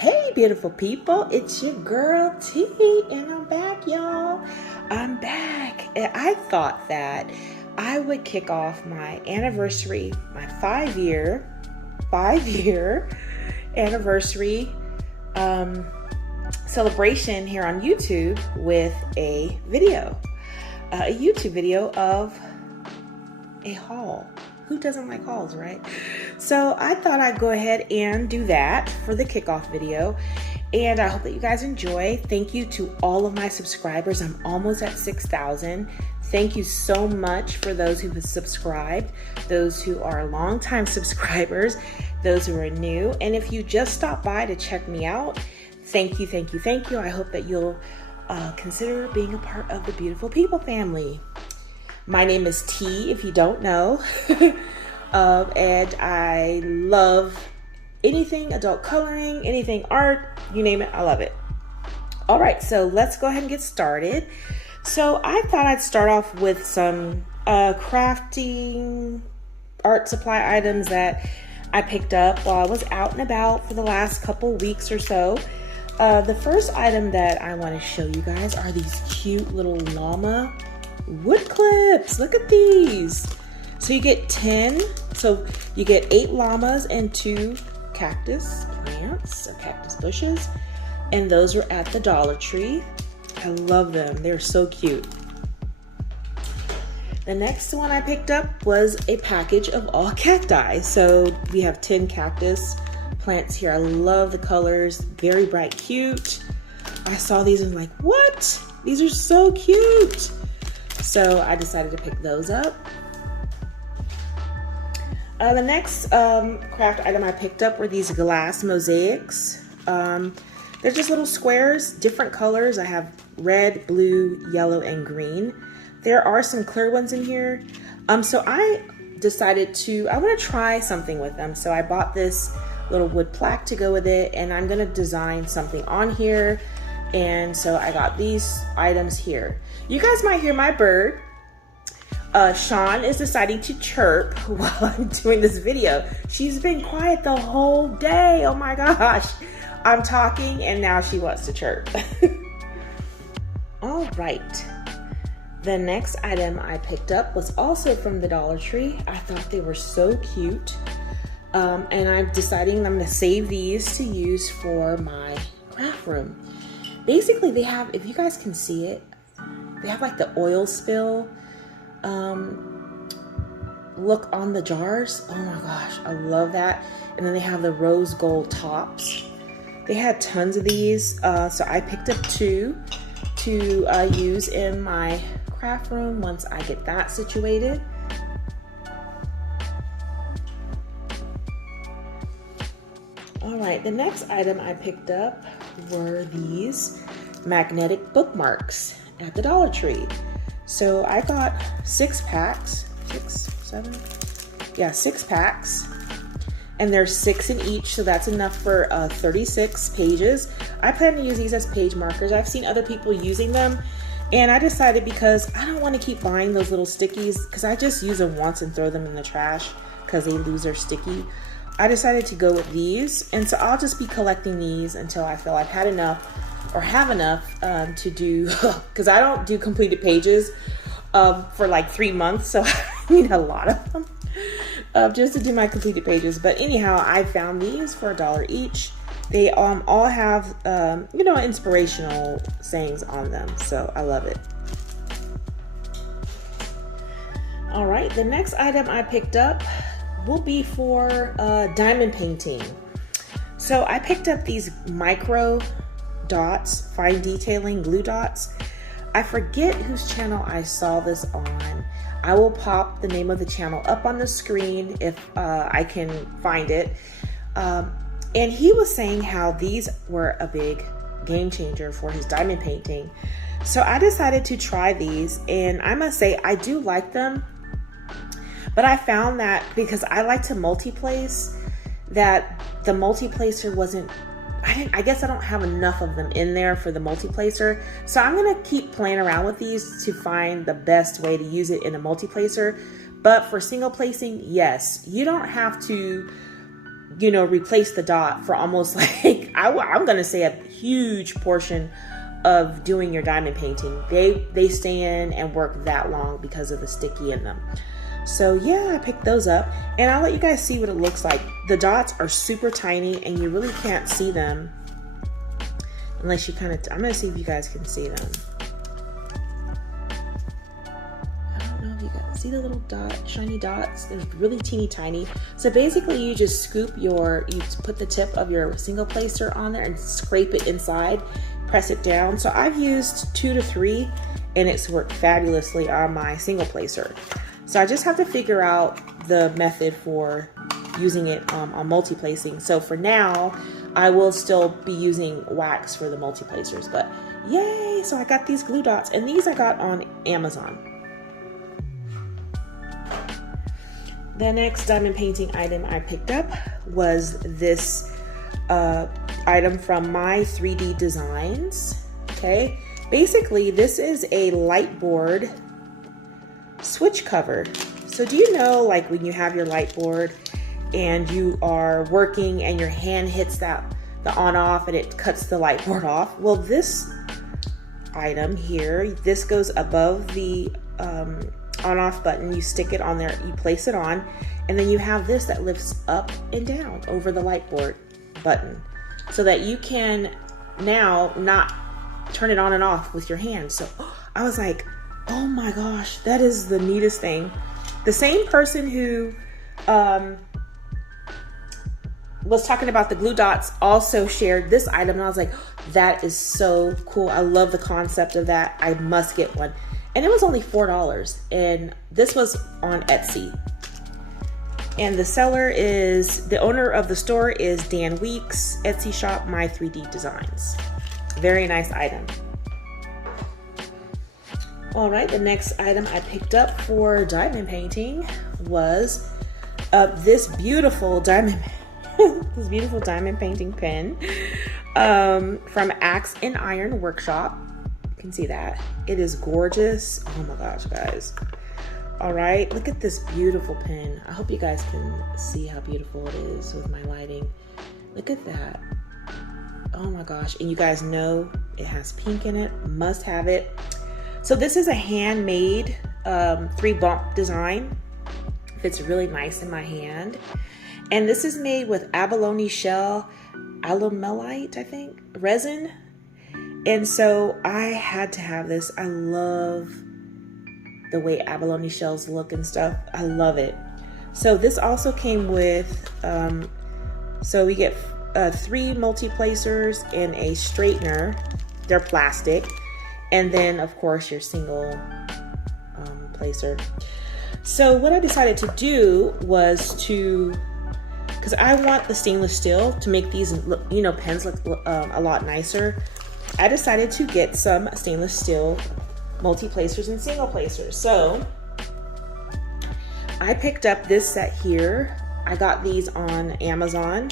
Hey beautiful people, it's your girl T, and I'm back, y'all. I'm back. And I thought that I would kick off my anniversary, my five-year anniversary celebration here on YouTube with a YouTube video of a haul. Who doesn't like hauls, right? So I thought I'd go ahead and do that for the kickoff video. And I hope that you guys enjoy. Thank you to all of my subscribers. I'm almost at 6,000. Thank you so much for those who have subscribed, those who are longtime subscribers, those who are new. And if you just stopped by to check me out, thank you, thank you, thank you. I hope that you'll consider being a part of the beautiful people family. My name is T, if you don't know, and I love anything adult coloring, anything art, you name it, I love it. All right, so let's go ahead and get started. So I thought I'd start off with some crafting art supply items that I picked up while I was out and about for the last couple weeks or so. The first item that I want to show you guys are these cute little llama wood clips. Look at these. So you get 10, so you get 8 llamas and 2 cactus plants or cactus bushes, and those were at the Dollar Tree. I love them, they're so cute. The next one I picked up was a package of all cacti. So we have 10 cactus plants here. I love the colors, very bright, cute. I saw these and I'm like, what? These are so cute. So I decided to pick those up. The next craft item I picked up were these glass mosaics. They're just little squares, different colors. I have red, blue, yellow, and green. There are some clear ones in here. So I decided I want to try something with them. So I bought this little wood plaque to go with it, and I'm gonna design something on here. And so I got these items here. You guys might hear my bird. Sean is deciding to chirp while I'm doing this video. She's been quiet the whole day. Oh my gosh. I'm talking and now she wants to chirp. All right. The next item I picked up was also from the Dollar Tree. I thought they were so cute. And I'm deciding I'm gonna save these to use for my craft room. Basically, they have, if you guys can see it, they have like the oil spill look on the jars. Oh my gosh, I love that. And then they have the rose gold tops. They had tons of these, so I picked up 2 to use in my craft room once I get that situated. All right, the next item I picked up were these magnetic bookmarks at the Dollar Tree. So I got 6 packs, 6 packs, and there's 6 in each, so that's enough for 36 pages. I plan to use these as page markers. I've seen other people using them, and I decided because I don't want to keep buying those little stickies, because I just use them once and throw them in the trash because they lose their sticky. I decided to go with these, and so I'll just be collecting these until I feel I've had enough or have enough to do, because I don't do completed pages for like 3 months, so I need a lot of them just to do my completed pages. But anyhow, I found these for $1 each. They all have you know, inspirational sayings on them, so I love it. All right, the next item I picked up will be for diamond painting. So I picked up these micro dots, fine detailing glue dots. I forget whose channel I saw this on. I will pop the name of the channel up on the screen if I can find it. And he was saying how these were a big game changer for his diamond painting. So I decided to try these, and I must say I do like them. But I found that because I like to multi-place, that the multi-placer wasn't, I guess I don't have enough of them in there for the multi-placer. So I'm gonna keep playing around with these to find the best way to use it in a multi-placer. But for single placing, yes, you don't have to you know, replace the dot for almost like, I'm going to say a huge portion of doing your diamond painting. They stay in and work that long because of the sticky in them. So yeah, I picked those up, and I'll let you guys see what it looks like. The dots are super tiny and you really can't see them unless you kind of, I'm going to see if you guys can see them. See the little dot, shiny dots? They're really teeny tiny. So basically you just scoop you put the tip of your single placer on there and scrape it inside, press it down. So I've used 2 to 3 and it's worked fabulously on my single placer. So I just have to figure out the method for using it on multi-placing. So for now, I will still be using wax for the multi-placers, but yay! So I got these glue dots, and these I got on Amazon. The next diamond painting item I picked up was this item from My 3D Designs. Okay, basically this is a light board switch cover. So do you know, like when you have your light board and you are working and your hand hits the on off and it cuts the light board off? Well, this item here, this goes above the on off button. You stick it on there, you place it on, and then you have this that lifts up and down over the light board button so that you can now not turn it on and off with your hand. So I was like, oh my gosh, that is the neatest thing. The same person who was talking about the glue dots also shared this item, and I was like, that is so cool. I love the concept of that. I must get one. And it was only $4, and this was on Etsy. And the owner of the store is Dan Weeks, Etsy shop, My 3D Designs. Very nice item. All right, the next item I picked up for diamond painting was this beautiful diamond painting pen from Axe and Iron Workshop. You can see that. It is gorgeous. Oh my gosh, guys. All right, look at this beautiful pen. I hope you guys can see how beautiful it is with my lighting. Look at that. Oh my gosh. And you guys know it has pink in it. Must have it. So this is a handmade 3-bump design. Fits really nice in my hand. And this is made with abalone shell alumelite, I think, resin. And so I had to have this. I love the way abalone shells look and stuff. I love it. So this also came with, so we get 3 multi-placers and a straightener. They're plastic. And then of course your single placer. So what I decided to do was because I want the stainless steel to make these, you know, pens look a lot nicer. I decided to get some stainless steel multi-placers and single placers. So I picked up this set here. I got these on Amazon.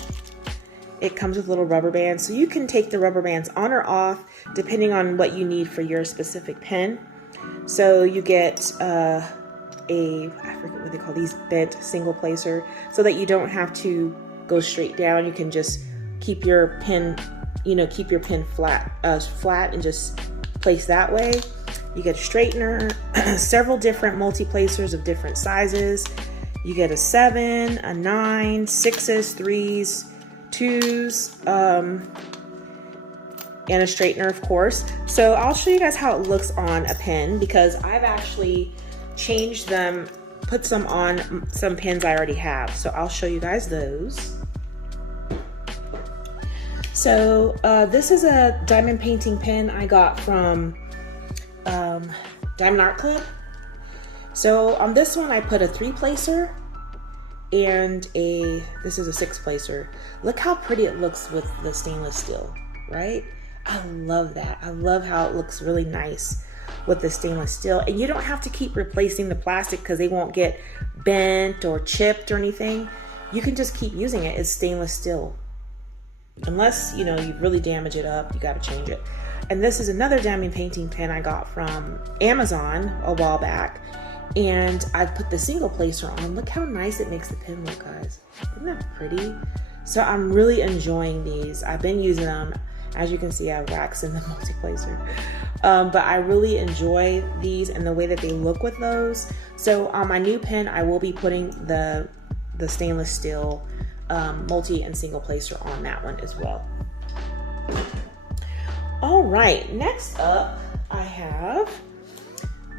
It comes with little rubber bands, so you can take the rubber bands on or off depending on what you need for your specific pen. So you get I forget what they call these, bent single placer, so that you don't have to go straight down. You can just keep your pen, you know, keep your pen flat and just place that way. You get a straightener, several different multi-placers of different sizes. You get a 7, a 9, 6s, 3s, 2s, and a straightener, of course. So I'll show you guys how it looks on a pen, because I've actually changed them, put some on some pens I already have. So I'll show you guys those. So this is a diamond painting pen I got from Diamond Art Club. So on this one I put a 3-placer and this is a 6-placer. Look how pretty it looks with the stainless steel, right? I love that. I love how it looks really nice with the stainless steel, and you don't have to keep replacing the plastic because they won't get bent or chipped or anything. You can just keep using it as stainless steel, unless, you know, you really damage it up, you got to change it. And this is another diamond painting pen I got from Amazon a while back, and I put the single placer on. Look how nice it makes the pen look, guys. Isn't that pretty? So I'm really enjoying these. I've been using them. As you can see, I have wax in the multi-placer. But I really enjoy these and the way that they look with those. So on my new pen, I will be putting the stainless steel multi and single placer on that one as well. All right, next up, I have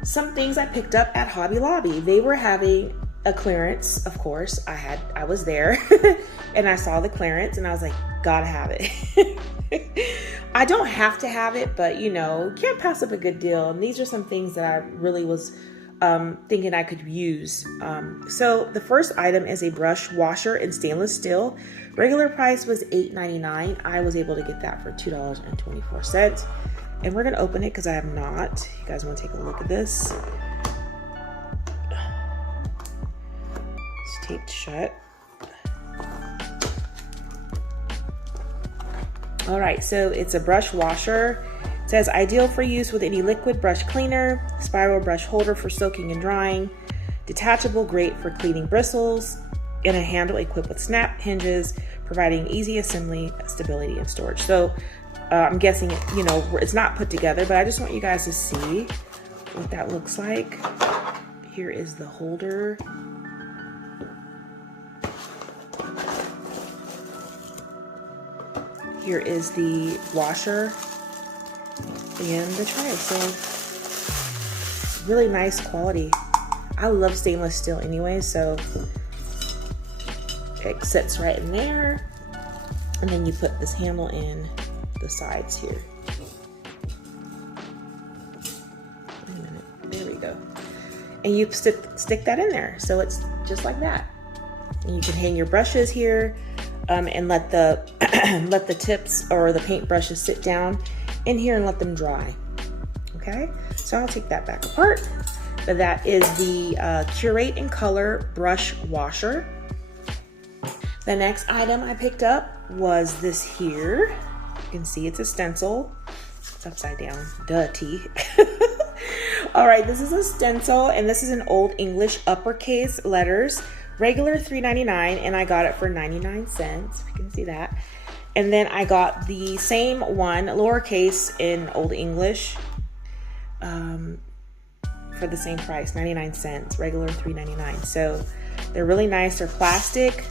some things I picked up at Hobby Lobby. They were having a clearance, of course. I was there and I saw the clearance and I was like, gotta have it. I don't have to have it, but you know, can't pass up a good deal. And these are some things that I really was thinking I could use. So the first item is a brush washer in stainless steel. Regular price was $8.99. I was able to get that for $2.24. And we're gonna open it because I have not. You guys want to take a look at this? It's taped shut. All right, so it's a brush washer. It says ideal for use with any liquid brush cleaner, spiral brush holder for soaking and drying, detachable, great for cleaning bristles, and a handle equipped with snap hinges, providing easy assembly, stability, and storage. So I'm guessing, you know, it's not put together, but I just want you guys to see what that looks like. Here is the holder. Here is the washer and the tray. So really nice quality. I love stainless steel anyway, so it sits right in there. And then you put this handle in the sides here. Wait a minute, there we go. And you stick that in there. So it's just like that. And you can hang your brushes here. And let the let the tips or the paint brushes sit down in here and let them dry. Okay, so I'll take that back apart. But that is the Curate in Color brush washer. The next item I picked up was this here. You can see it's a stencil. It's upside down. Duh, T. All right, this is a stencil, and this is an Old English uppercase letters. Regular $3.99, and I got it for 99 cents. You can see that. And then I got the same one, lowercase in Old English, for the same price, 99 cents. Regular $3.99. So they're really nice. They're plastic.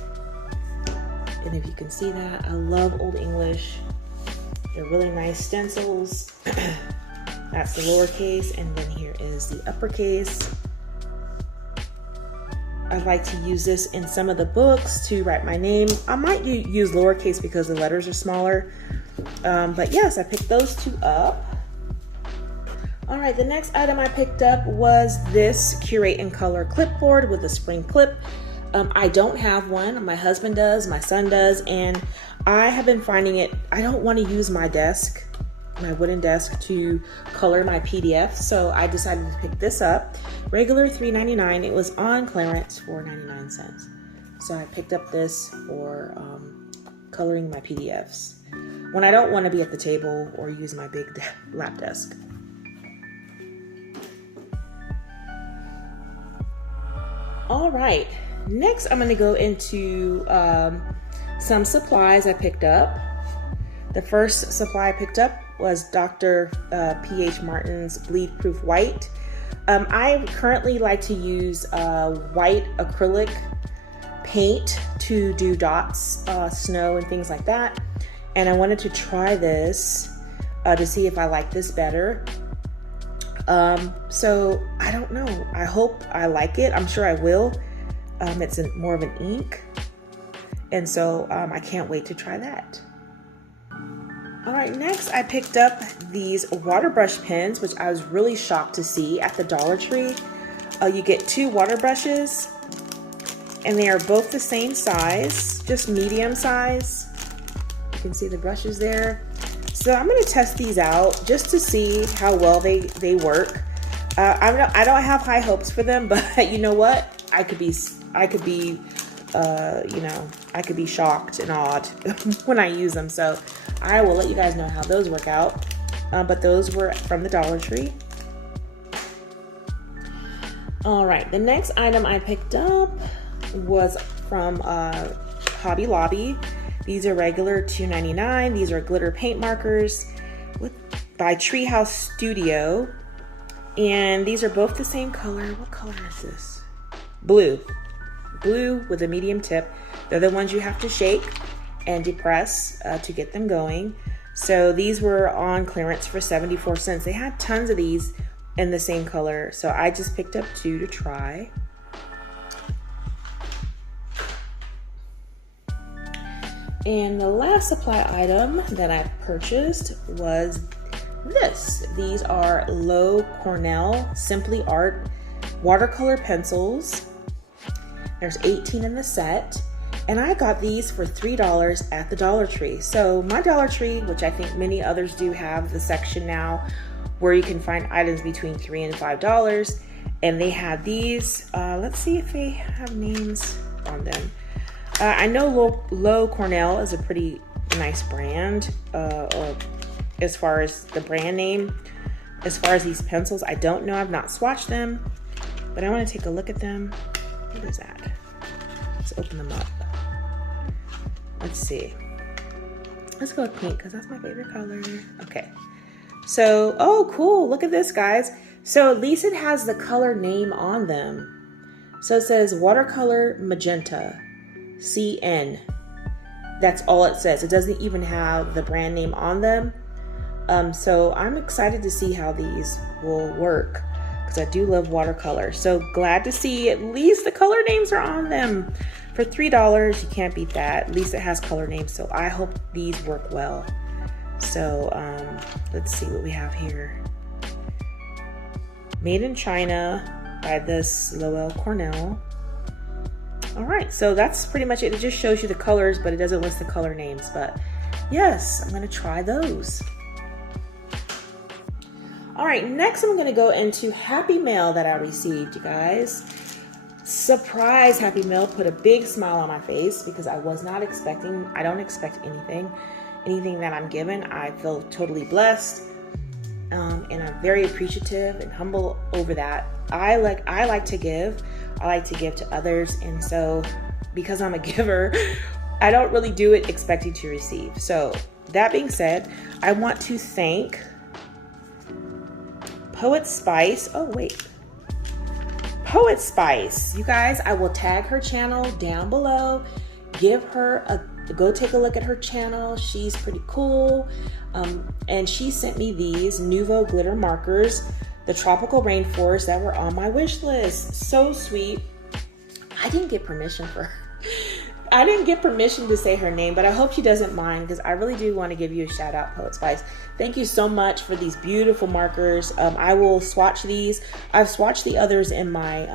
And if you can see that, I love Old English. They're really nice stencils. That's the lowercase, and then here is the uppercase. I'd like to use this in some of the books to write my name. I might use lowercase because the letters are smaller. But yes, I picked those two up. All right, the next item I picked up was this Curate in Color clipboard with a spring clip. I don't have one. My husband does, my son does, and I have been finding it, I don't want to use my desk, my wooden desk, to color my PDF, so I decided to pick this up. Regular $3.99. It was on clearance for 99 cents. So I picked up this for coloring my PDFs when I don't want to be at the table or use my big lap desk. All right, next I'm going to go into some supplies I picked up. The first supply I picked up was Dr. P.H. Martin's Bleed Proof White. I currently like to use white acrylic paint to do dots, snow and things like that. And I wanted to try this to see if I like this better. So I don't know. I hope I like it. I'm sure I will. It's more of an ink. And so I can't wait to try that. All right, next I picked up these water brush pens, which I was really shocked to see at the Dollar Tree. You get 2 water brushes, and they are both the same size, just medium size. You can see the brushes there. So I'm going to test these out just to see how well they work. I don't have high hopes for them, but you know what? I could be shocked and awed when I use them. So I will let you guys know how those work out. But those were from the Dollar Tree. All right, the next item I picked up was from Hobby Lobby. These are regular $2.99. These are glitter paint markers by Treehouse Studio. And these are both the same color. What color is this? Blue. Blue with a medium tip. They're the ones you have to shake and depress to get them going. So these were on clearance for 74 cents. They had tons of these in the same color. So I just picked up 2 to try. And the last supply item that I purchased was this. These are Loew Cornell Simply Art watercolor pencils. There's 18 in the set. And I got these for $3 at the Dollar Tree. So my Dollar Tree, which I think many others do, have the section now where you can find items between $3 and $5. And they had these. Let's see if they have names on them. I know Loew Cornell is a pretty nice brand as far as the brand name. As far as these pencils, I don't know. I've not swatched them, but I want to take a look at them. What is that? Let's open them up. Let's see. Let's go with pink because that's my favorite color. Okay. So, oh, cool. Look at this, guys. So at least it has the color name on them. So it says Watercolor Magenta CN. That's all it says. It doesn't even have the brand name on them. So I'm excited to see how these will work because I do love watercolor. So glad to see at least the color names are on them. For $3, you can't beat that. At least it has color names. So I hope these work well. So let's see what we have here. Made in China by this Loew Cornell. All right, so that's pretty much it. It just shows you the colors, but it doesn't list the color names. But yes, I'm gonna try those. All right, next I'm gonna go into Happy Mail that I received, you guys. Surprise Happy Mail put a big smile on my face because I was not expecting, I don't expect anything that I'm given. I feel totally blessed, and I'm very appreciative and humble over that. I like to give. I like to give to others, and so because I'm a giver, I don't really do it expecting to receive. So that being said, I want to thank Poet Spice. Oh wait, Poet Spice. You guys, I will tag her channel down below. Give her go take a look at her channel. She's pretty cool, and she sent me these Nouveau glitter markers. The tropical rainforest that were on my wish list. So sweet. I didn't get permission to say her name, but I hope she doesn't mind because I really do want to give you a shout out, Poet Spice. Thank you so much for these beautiful markers. I will swatch these. I've swatched the others in my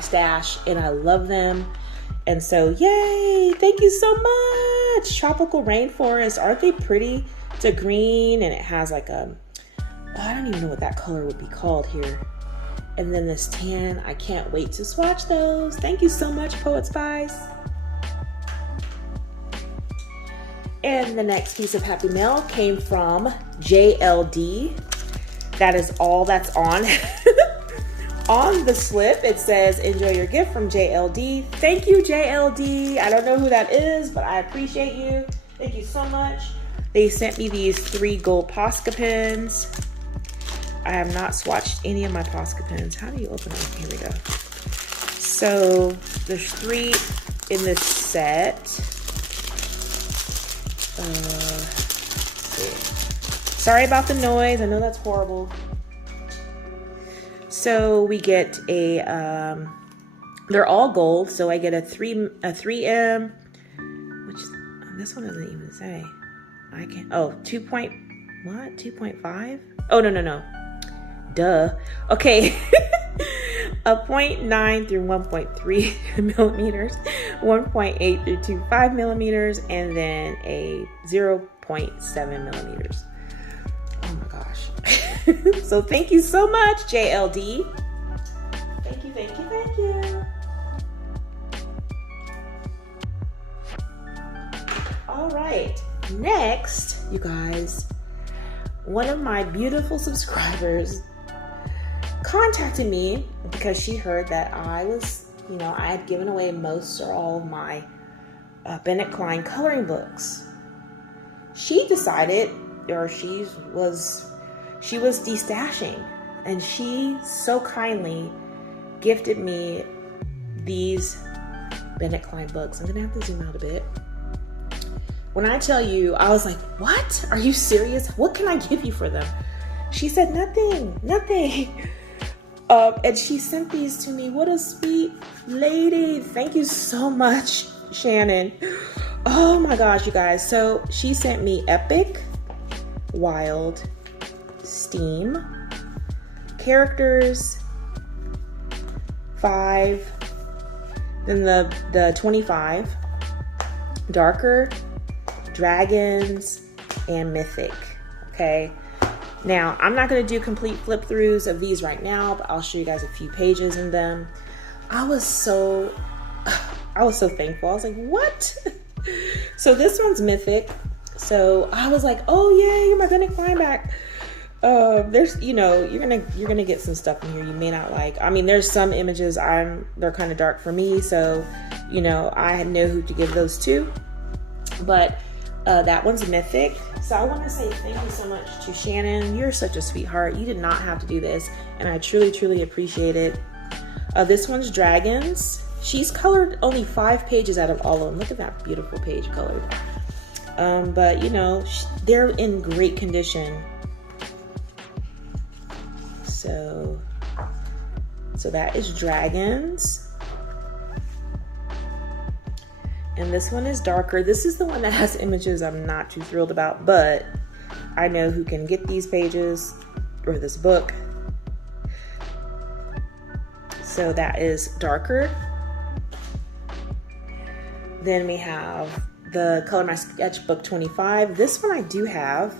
stash and I love them. And so yay, thank you so much. Tropical rainforest, aren't they pretty? It's a green and it has like a, I don't even know what that color would be called here. And then this tan, I can't wait to swatch those. Thank you so much, Poet Spice. And the next piece of Happy Mail came from JLD. That is all that's on. On the slip, it says, enjoy your gift from JLD. Thank you, JLD. I don't know who that is, but I appreciate you. Thank you so much. They sent me these 3 gold Posca pens. I have not swatched any of my Posca pens. How do you open them? Here we go. So there's 3 in this set. Sorry about the noise. I know that's horrible. So we get a, they're all gold. So I get a 3M, which this one doesn't even say. I can't, oh, 2.5? Oh, no. Duh. Okay. A 0.9 through 1.3 millimeters, 1.8 through 2.5 millimeters, and then a 0.7 millimeters. Oh my gosh. So thank you so much, JLD. Thank you. All right. Next, you guys, one of my beautiful subscribers contacted me because she heard that I was, I had given away most or all of my Bennett Klein coloring books. She decided, or she was destashing, and she so kindly gifted me these Bennett Klein books. I'm gonna have to zoom out a bit. When I tell you, I was like, what? Are you serious? What can I give you for them? She said, nothing. And she sent these to me. What a sweet lady. Thank you so much, Shannon. Oh my gosh, you guys. So she sent me Epic, Wild, Steam, Characters, 5, then the 25, Darker, Dragons, and Mythic. Okay. Now, I'm not going to do complete flip throughs of these right now, but I'll show you guys a few pages in them. I was so thankful. I was like, what? So this one's Mythic. So I was like, oh yay, my Bennett Klein back. There's, you know, you're gonna get some stuff in here you may not like. I mean, there's some images they're kind of dark for me, so you know, I know who to give those to. But that one's Mythic. So I want to say thank you so much to Shannon. You're such a sweetheart. You did not have to do this, and I truly appreciate it. This one's Dragons. She's colored only 5 pages out of all of them. Look at that beautiful page colored. But you know, they're in great condition. So that is Dragons. And this one is Darker. This is the one that has images I'm not too thrilled about, but I know who can get these pages or this book. So that is Darker. Then we have the Color My Sketchbook 25. This one I do have.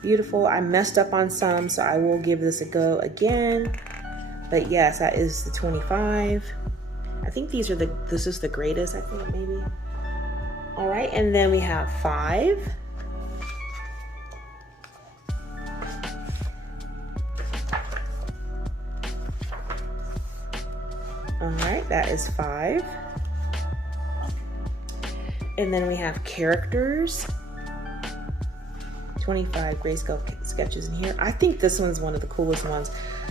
Beautiful. I messed up on some, so I will give this a go again. But yes, that is the 25. I think this is the greatest, I think, maybe. All right, and then we have 5. All right, that is 5. And then we have Characters. 25 grayscale sketches in here. I think this one's one of the coolest ones.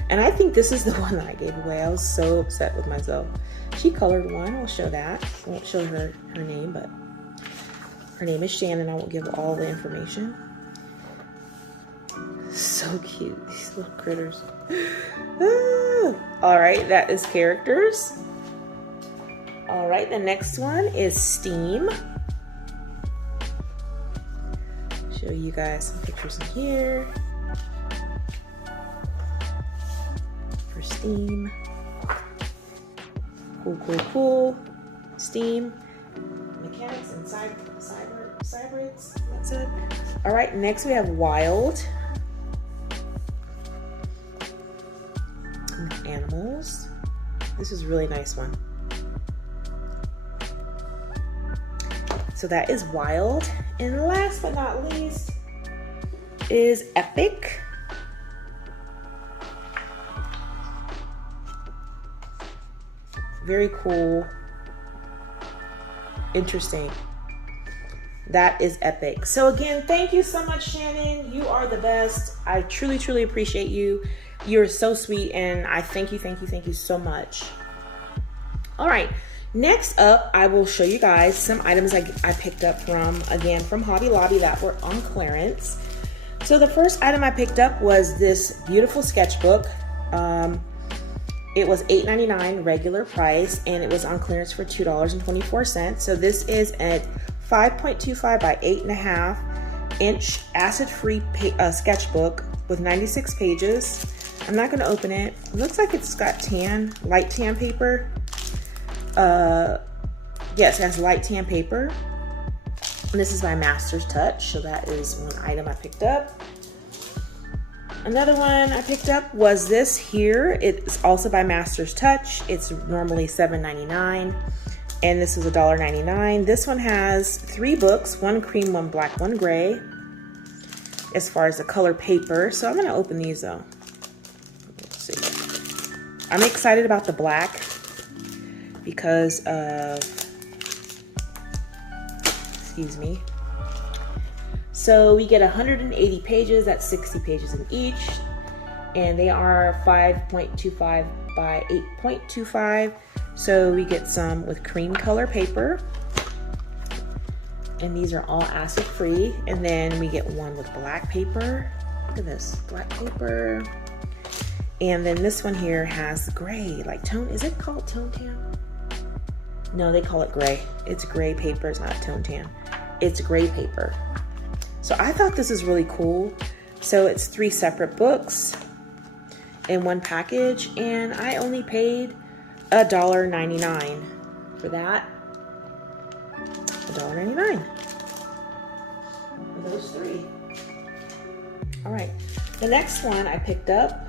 And I think this is the one that I gave away. I was so upset with myself. She colored one. I'll show that. I won't show her name, but her name is Shannon. I won't give all the information. So cute. These little critters. All right, that is Characters. All right, the next one is Steam. Show you guys some pictures in here. Steam. Cool. Steam. Mechanics and cybrids. That's it. All right, next we have Wild. Animals. This is a really nice one. So that is Wild. And last but not least is Epic. Very cool. Interesting. That is Epic. So again, thank you so much, Shannon. You are the best. I truly appreciate you. You're so sweet, and I thank you so much. All right. Next up, I will show you guys some items I picked up from Hobby Lobby that were on clearance. So the first item I picked up was this beautiful sketchbook. It was $8.99 regular price, and it was on clearance for $2.24. So this is a 5.25 by 8.5 inch acid-free sketchbook with 96 pages. I'm not going to open it. It looks like it's got light tan paper. Yes, it has light tan paper. And this is by Master's Touch, so that is one item I picked up. Another one I picked up was this here. It's also by Master's Touch. It's normally $7.99, and this is $1.99. This one has 3 books, 1 cream, 1 black, 1 gray, as far as the color paper. So I'm going to open these though. Let's see. I'm excited about the black because of, excuse me. So we get 180 pages, that's 60 pages in each, and they are 5.25 by 8.25. So we get some with cream color paper, and these are all acid free. And then we get one with black paper. Look at this, black paper. And then this one here has gray, like tone, is it called tone tan? No, they call it gray. It's gray paper, it's not tone tan. It's gray paper. So I thought this is really cool. So it's 3 separate books in one package, and I only paid $1.99 for that. $1.99 for those 3. All right, the next one I picked up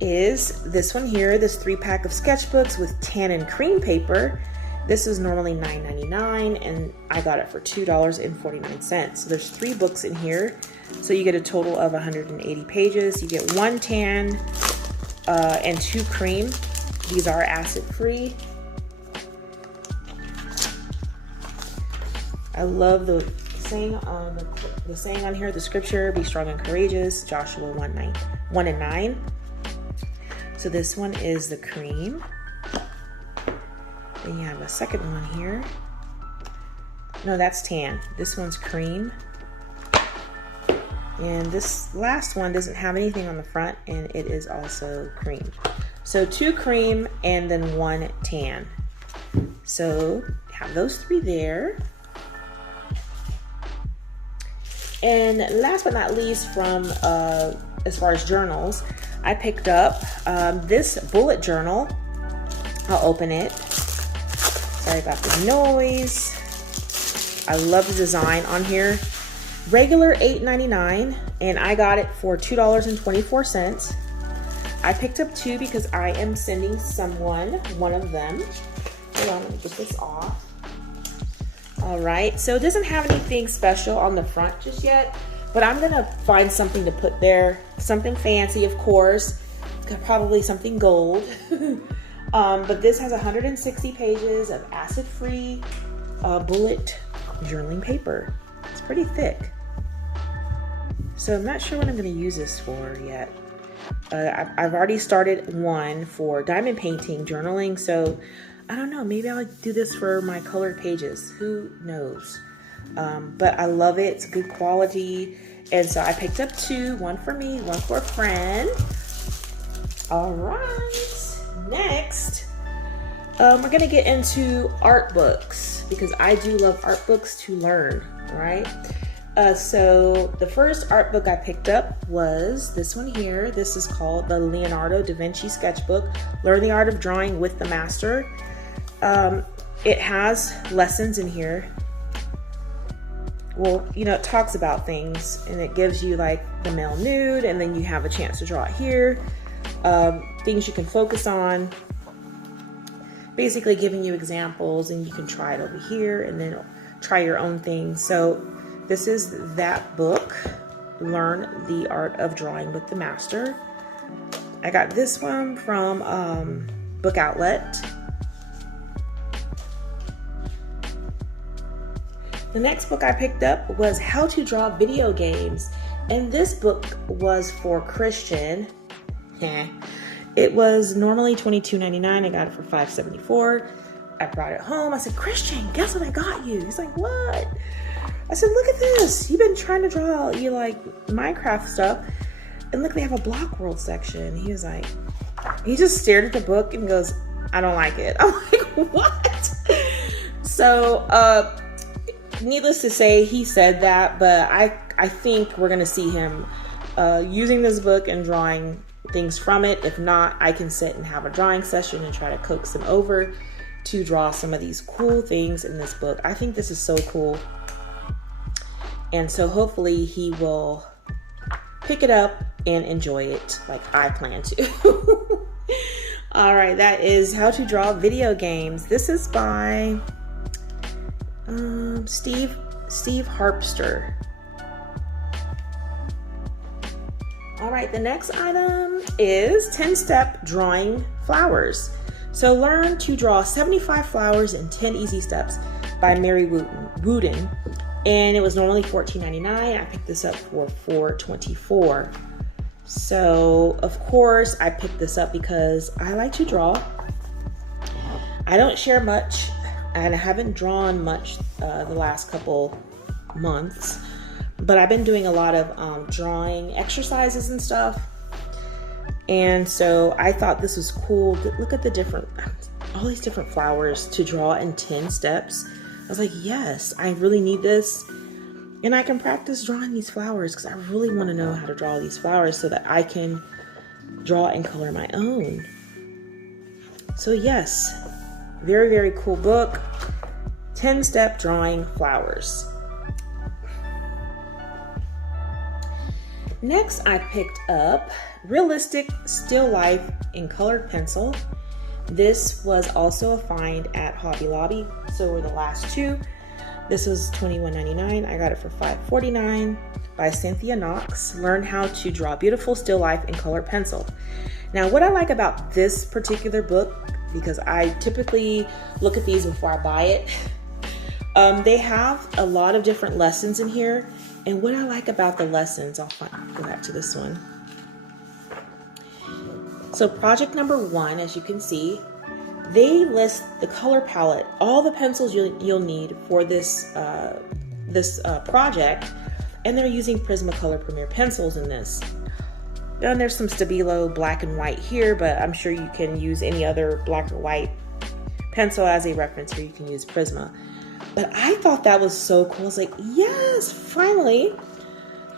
is this one here, this 3-pack of sketchbooks with tan and cream paper. This is normally $9.99 and I got it for $2.49. So there's 3 books in here. So you get a total of 180 pages. You get 1 tan and 2 cream. These are acid free. I love the saying on the saying on here, the scripture, be strong and courageous, Joshua 1 and 9. So this one is the cream. Then you have a second one here. No, that's tan. This one's cream. And this last one doesn't have anything on the front, and it is also cream. So 2 cream and then 1 tan. So have those 3 there. And last but not least, from as far as journals, I picked up this bullet journal. I'll open it. Sorry about the noise. I love the design on here. Regular $8.99, and I got it for $2.24. I picked up 2 because I am sending someone one of them. Hold on, let me get this off. All right, so it doesn't have anything special on the front just yet, but I'm gonna find something to put there. Something fancy, of course. Probably something gold. But this has 160 pages of acid-free bullet journaling paper. It's pretty thick. So I'm not sure what I'm going to use this for yet. I've already started one for diamond painting journaling, so I don't know. Maybe I'll do this for my colored pages. Who knows? But I love it. It's good quality. And so I picked up 2, one for me, one for a friend. All right. Next, we're gonna get into art books because I do love art books to learn, right? So the first art book I picked up was this one here. This is called the Leonardo Davinci Sketchbook, Learn the Art of Drawing with the Master. It has lessons in here. Well, you know, it talks about things and it gives you like the male nude, and then you have a chance to draw it here. Things you can focus on, basically giving you examples, and you can try it over here and then try your own thing. So this is that book, Learn the Art of Drawing with the Master. I got this one from Book Outlet. The next book I picked up was How to Draw Video Games, and this book was for Christian. It was normally $22.99. I got it for $5.74. I brought it home. I said, Christian, guess what I got you? He's like, what? I said, look at this. You've been trying to draw Minecraft stuff. And look, they have a block world section. He was like, he just stared at the book and goes, I don't like it. I'm like, what? So, needless to say, he said that, but I think we're going to see him using this book and drawing things from it. If not, I can sit and have a drawing session and try to coax him over to draw some of these cool things in this book. I think this is so cool. And so hopefully he will pick it up and enjoy it like I plan to. All right, that is How to Draw Video Games. This is by Steve Harpster. All right, the next item is 10-step drawing flowers. So learn to draw 75 flowers in 10 easy steps by Mary Wooten. And it was normally $14.99. I picked this up for $4.24. So of course I picked this up because I like to draw. I don't share much, and I haven't drawn much the last couple months, but I've been doing a lot of drawing exercises and stuff. And so I thought this was cool. Look at all these different flowers to draw in 10 steps. I was like, yes, I really need this. And I can practice drawing these flowers because I really want to know how to draw these flowers so that I can draw and color my own. So yes, very, very cool book. 10-step drawing flowers. Next, I picked up Realistic Still Life in Colored Pencil. This was also a find at Hobby Lobby. So were the last two. This was $21.99. I got it for $5.49 by Cynthia Knox. Learn how to draw beautiful still life in colored pencil. Now, what I like about this particular book, because I typically look at these before I buy it, they have a lot of different lessons in here. And what I like about the lessons, go back to this one. So project number 1, as you can see, they list the color palette, all the pencils you'll need for this project, and they're using Prismacolor Premier pencils in this. And there's some Stabilo black and white here, but I'm sure you can use any other black or white pencil as a reference, or you can use Prisma. But I thought that was so cool. I was like, yes, finally,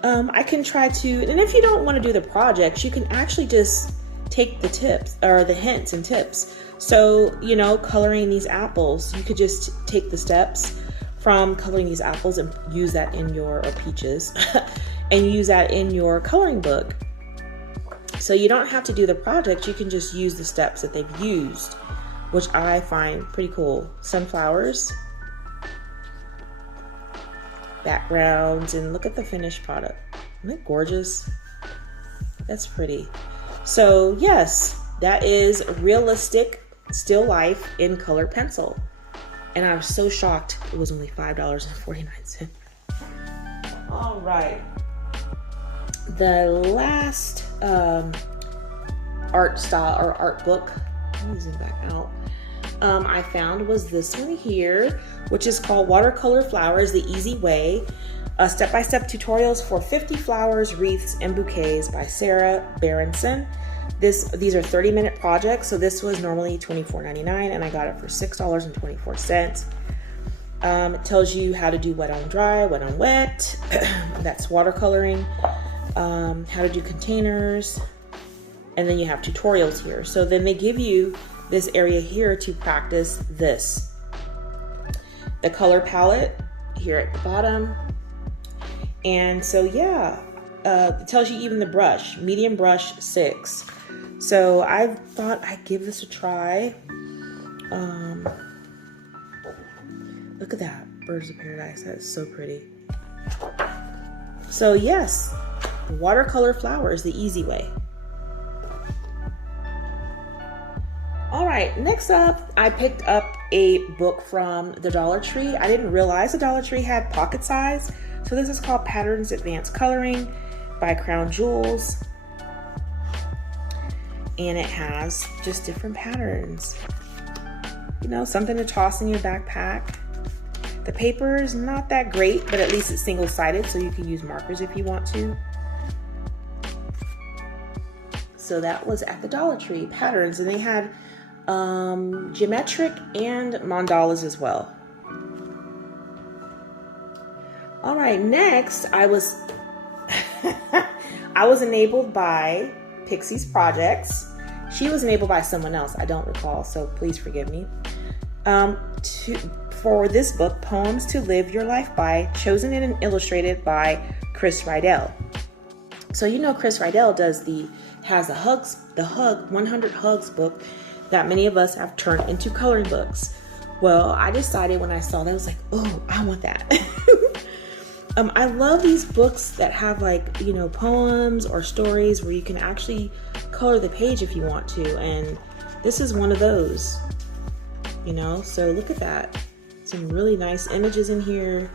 I can try to, and if you don't want to do the projects, you can actually just take the tips or the hints and tips. So, you know, coloring these apples, you could just take the steps from coloring these apples and use that in or peaches, and use that in your coloring book. So you don't have to do the project, you can just use the steps that they've used, which I find pretty cool. Sunflowers, backgrounds, and look at the finished product. Isn't it gorgeous? That's pretty. So yes, that is Realistic Still Life in Colored Pencil. And I was so shocked it was only $5.49. All right. The last art style or art book, let me zoom back out, I found was this one here, which is called Watercolor Flowers the Easy Way. Step-by-step tutorials for 50 flowers, wreaths, and bouquets by Sarah Berenson. These are 30-minute projects, so this was normally $24.99, and I got it for $6.24. It tells you how to do wet on dry, wet on wet. That's watercoloring. How to do containers, and then you have tutorials here. So then they give you this area here to practice this. The color palette here at the bottom. And so yeah, it tells you even the brush, medium brush 6. So I thought I'd give this a try. Look at that, Birds of Paradise, that is so pretty. So yes, Watercolor Flowers the Easy Way. All right, next up, I picked up a book from the Dollar Tree. I didn't realize the Dollar Tree had pocket size. So this is called Patterns Advanced Coloring by Crown Jewels. And it has just different patterns. You know, something to toss in your backpack. The paper is not that great, but at least it's single-sided, so you can use markers if you want to. So that was at the Dollar Tree, patterns, and they had geometric and mandalas as well. All right, next I was enabled by Pixie's Projects. She was enabled by someone else, I don't recall, so please forgive me. For this book, Poems to Live Your Life By, chosen and illustrated by Chris Rydell. So you know Chris Rydell has the 100 Hugs book that many of us have turned into coloring books. Well, I decided when I saw that, I was like, oh, I want that. I love these books that have like, you know, poems or stories where you can actually color the page if you want to. And this is one of those, you know, so look at that. Some really nice images in here.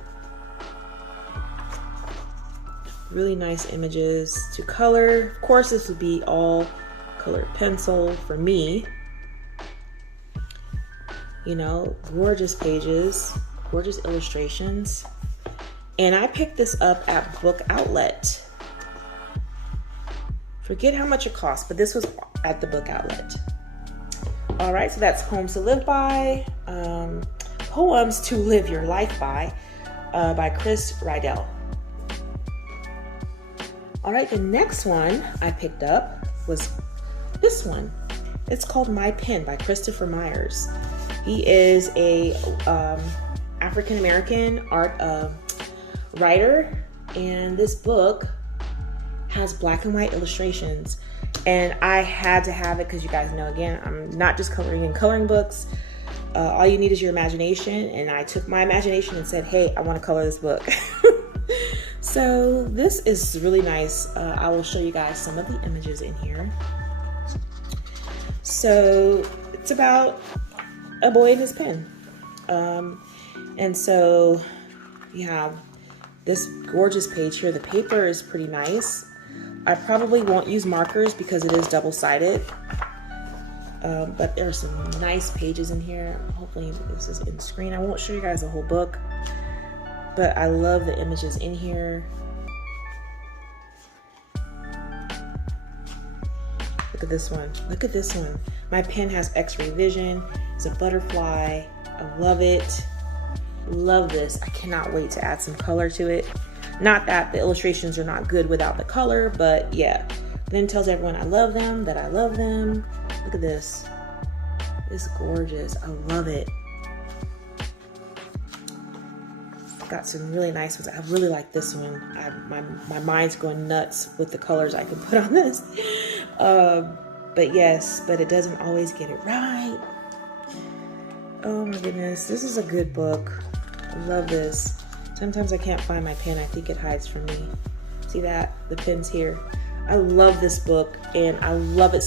Really nice images to color. Of course, this would be all colored pencil for me. You know, gorgeous pages, gorgeous illustrations. And I picked this up at Book Outlet. Forget how much it cost, but this was at the Book Outlet. All right, so that's Poems to Live By, Poems to Live Your Life By Chris Rydell. All right, the next one I picked up was this one. It's called My Pen by Christopher Myers. He is a African-American art writer, and this book has black and white illustrations, and I had to have it because you guys know, again, I'm not just coloring in coloring books. All you need is your imagination, and I took my imagination and said, hey, I want to color this book. So this is really nice. I will show you guys some of the images in here. So it's about a boy and his pen. And so you have this gorgeous page here. The paper is pretty nice. I probably won't use markers because it is double-sided. But there are some nice pages in here. Hopefully this is in screen. I won't show you guys the whole book, but I love the images in here. Look at this one. Look at this one. My pen has X-ray vision. It's a butterfly. I love it. Love this. I cannot wait to add some color to it. Not that the illustrations are not good without the color, but yeah. Then tells everyone I love them, that I love them. Look at this. It's gorgeous. I love it. Got some really nice ones. I really like this one. My mind's going nuts with the colors I can put on this. But yes, but it doesn't always get it right. Oh my goodness, this is a good book. I love this. Sometimes I can't find my pen. I think it hides from me. See that? The pen's here. I love this book, and I love it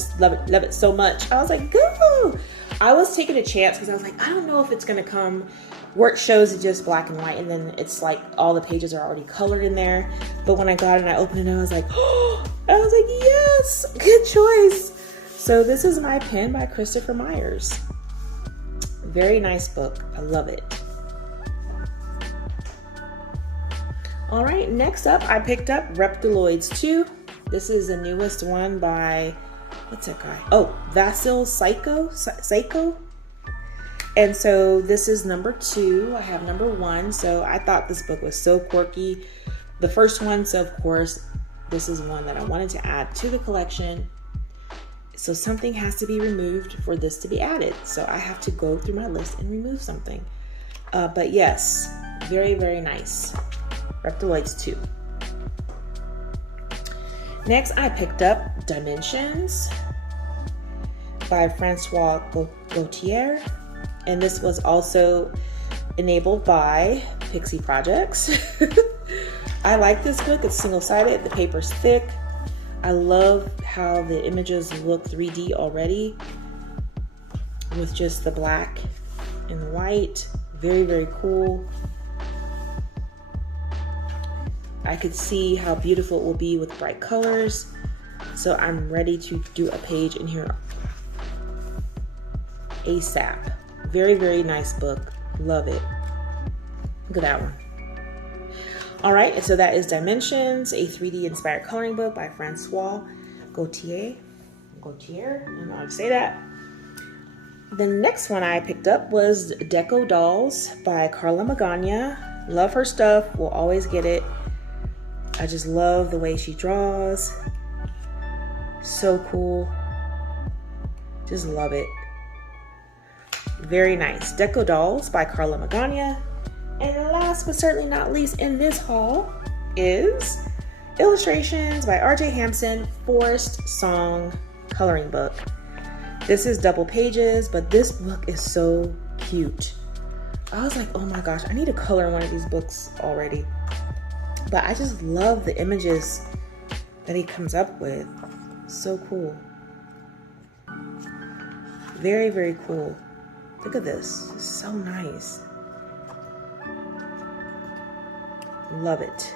so much. I was like, go! I was taking a chance because I was like, I don't know if it's gonna come where it shows it just black and white, and then it's like all the pages are already colored in there. But when I got it and I opened it, I was like, oh! I was like, yes, good choice. So this is My Pen by Christopher Myers. Very nice book. I love it. All right, next up, I picked up Reptiloids 2. This is the newest one by, what's that guy? Oh, Vasil Psycho. And so this is number 2. I have number 1. So I thought this book was so quirky. The first one, so of course, this is one that I wanted to add to the collection. So something has to be removed for this to be added. So I have to go through my list and remove something. But yes, very, very nice. Reptiloids 2. Next, I picked up Dimensions by Francois Gautier. And this was also enabled by Pixie Projects. I like this book. It's single-sided. The paper's thick. I love how the images look 3D already with just the black and the white. Very, very cool. I could see how beautiful it will be with bright colors. So I'm ready to do a page in here ASAP. Very, very nice book. Love it. Look at that one. All right, and so that is Dimensions, a 3D inspired coloring book by Francois Gautier. I don't know how to say that. The next one I picked up was Deco Dolls by Carla Magana. Love her stuff, will always get it. I just love the way she draws. So cool. Just love it. Very nice. Deco Dolls by Carla Magana. And last but certainly not least in this haul is Illustrations by RJ Hampson Forest Song Coloring Book. This is double pages, but this book is so cute. I was like, oh my gosh, I need to color one of these books already. But I just love the images that he comes up with. So cool. Very, very cool. Look at this. It's so nice. Love it.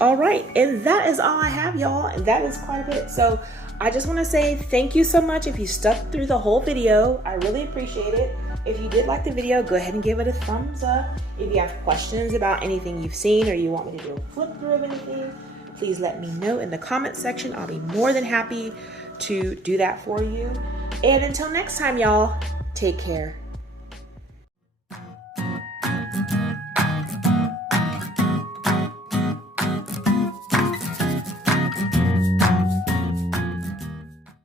All right, and that is all I have, y'all, and that is quite a bit. So I just want to say thank you so much if you stuck through the whole video. I really appreciate it. If you did like the video, go ahead and give it a thumbs up. If you have questions about anything you've seen or you want me to do a flip through of anything, please let me know in the comment section. I'll be more than happy to do that for you. And until next time, y'all, take care.